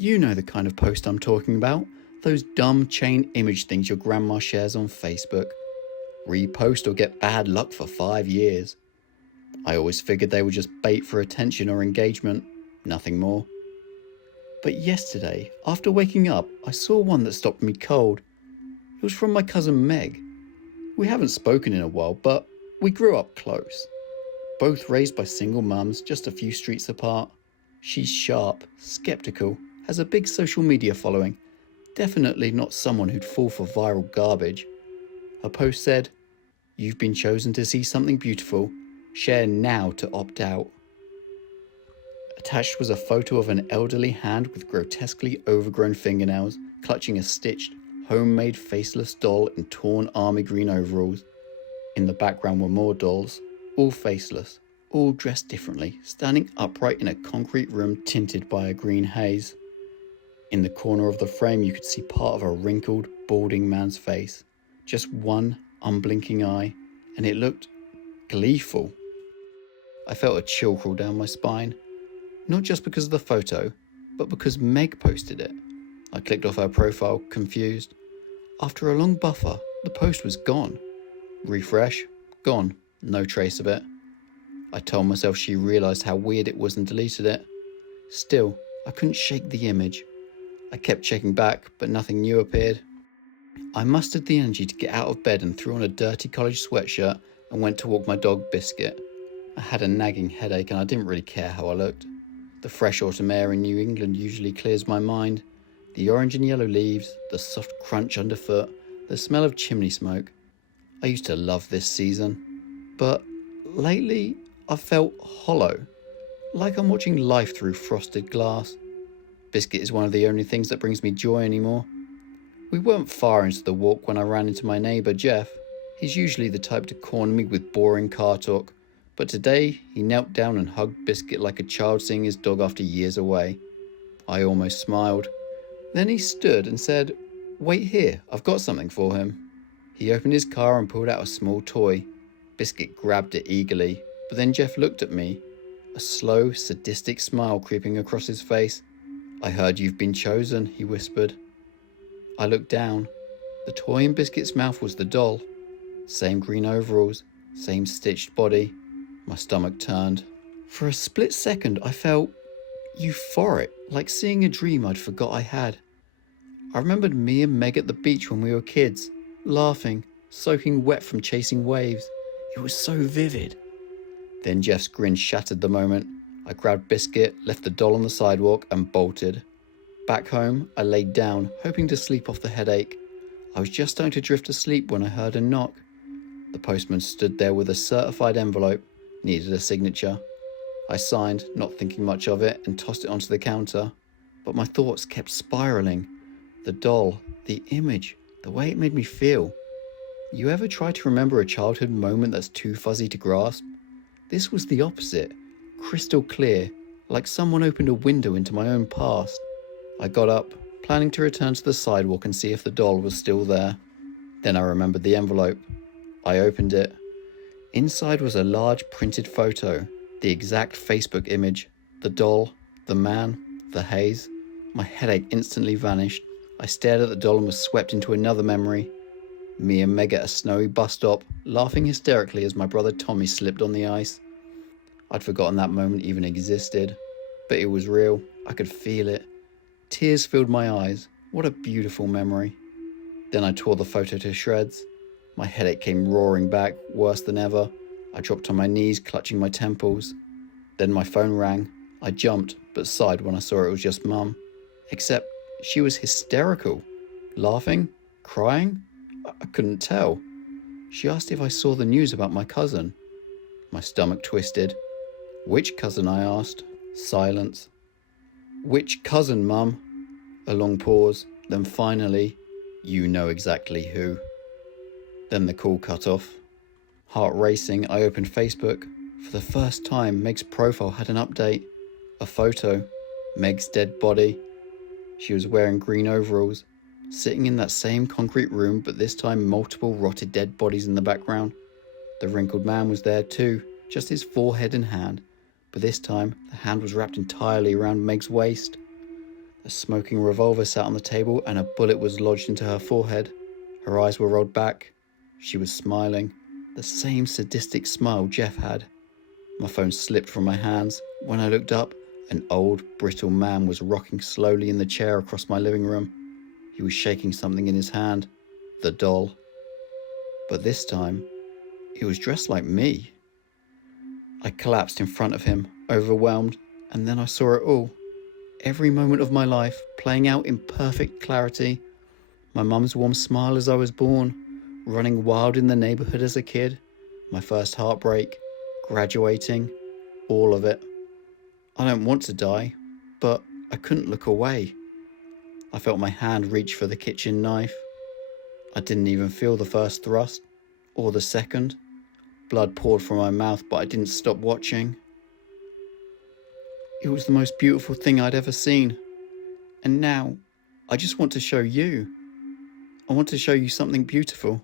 You know the kind of post I'm talking about. Those dumb chain image things your grandma shares on Facebook. Repost or get bad luck for 5 years. I always figured they were just bait for attention or engagement, nothing more. But yesterday, after waking up, I saw one that stopped me cold. It was from my cousin Meg. We haven't spoken in a while, but we grew up close. Both raised by single mums just a few streets apart. She's sharp, skeptical, has a big social media following. Definitely not someone who'd fall for viral garbage. Her post said, "You've been chosen to see something beautiful. Share now to opt out." Attached was a photo of an elderly hand with grotesquely overgrown fingernails clutching a stitched, homemade faceless doll in torn army green overalls. In the background were more dolls, all faceless, all dressed differently, standing upright in a concrete room tinted by a green haze. In the corner of the frame you could see part of a wrinkled, balding man's face, just one unblinking eye, and it looked gleeful. I felt a chill crawl down my spine, not just because of the photo, but because Meg posted it. I clicked off her profile, confused. After a long buffer, the post was gone. Refresh, gone, no trace of it. I told myself she realised how weird it was and deleted it. Still, I couldn't shake the image. I kept checking back, but nothing new appeared. I mustered the energy to get out of bed and threw on a dirty college sweatshirt and went to walk my dog Biscuit. I had a nagging headache and I didn't really care how I looked. The fresh autumn air in New England usually clears my mind. The orange and yellow leaves, the soft crunch underfoot, the smell of chimney smoke. I used to love this season, but lately I've felt hollow, like I'm watching life through frosted glass. Biscuit is one of the only things that brings me joy anymore. We weren't far into the walk when I ran into my neighbour Jeff. He's usually the type to corner me with boring car talk, but today he knelt down and hugged Biscuit like a child seeing his dog after years away. I almost smiled. Then he stood and said, "Wait here, I've got something for him." He opened his car and pulled out a small toy. Biscuit grabbed it eagerly, but then Jeff looked at me, a slow, sadistic smile creeping across his face. "I heard you've been chosen," he whispered. I looked down. The toy in Biscuit's mouth was the doll. Same green overalls, same stitched body. My stomach turned. For a split second I felt euphoric, like seeing a dream I'd forgot I had. I remembered me and Meg at the beach when we were kids, laughing, soaking wet from chasing waves. It was so vivid. Then Jeff's grin shattered the moment. I grabbed Biscuit, left the doll on the sidewalk and bolted. Back home, I laid down, hoping to sleep off the headache. I was just starting to drift asleep when I heard a knock. The postman stood there with a certified envelope, needed a signature. I signed, not thinking much of it, and tossed it onto the counter. But my thoughts kept spiraling. The doll, the image, the way it made me feel. You ever try to remember a childhood moment that's too fuzzy to grasp? This was the opposite, crystal clear, like someone opened a window into my own past. I got up, planning to return to the sidewalk and see if the doll was still there. Then I remembered the envelope. I opened it. Inside was a large printed photo, the exact Facebook image, the doll, the man, the haze. My headache instantly vanished. I stared at the doll and was swept into another memory. Me and Meg at a snowy bus stop, laughing hysterically as my brother Tommy slipped on the ice. I'd forgotten that moment even existed, but it was real. I could feel it. Tears filled my eyes. What a beautiful memory. Then I tore the photo to shreds. My headache came roaring back, worse than ever. I dropped on my knees, clutching my temples. Then my phone rang. I jumped, but sighed when I saw it was just Mum. Except she was hysterical. Laughing? Crying? I couldn't tell. She asked if I saw the news about my cousin. My stomach twisted. "Which cousin?" I asked. Silence. "Which cousin, Mum?" A long pause, then finally, "You know exactly who." Then the call cut off. Heart racing, I opened Facebook. For the first time, Meg's profile had an update. A photo. Meg's dead body. She was wearing green overalls, sitting in that same concrete room, but this time multiple rotted dead bodies in the background. The wrinkled man was there too, just his forehead and hand, but this time the hand was wrapped entirely around Meg's waist. A smoking revolver sat on the table and a bullet was lodged into her forehead. Her eyes were rolled back. She was smiling, the same sadistic smile Jeff had. My phone slipped from my hands. When I looked up, an old, brittle man was rocking slowly in the chair across my living room. He was shaking something in his hand, the doll. But this time, he was dressed like me. I collapsed in front of him, overwhelmed, and then I saw it all. Every moment of my life playing out in perfect clarity. My mum's warm smile as I was born, running wild in the neighbourhood as a kid, my first heartbreak, graduating, all of it. I don't want to die, but I couldn't look away. I felt my hand reach for the kitchen knife. I didn't even feel the first thrust, or the second. Blood poured from my mouth, but I didn't stop watching. It was the most beautiful thing I'd ever seen. And now, I just want to show you. I want to show you something beautiful.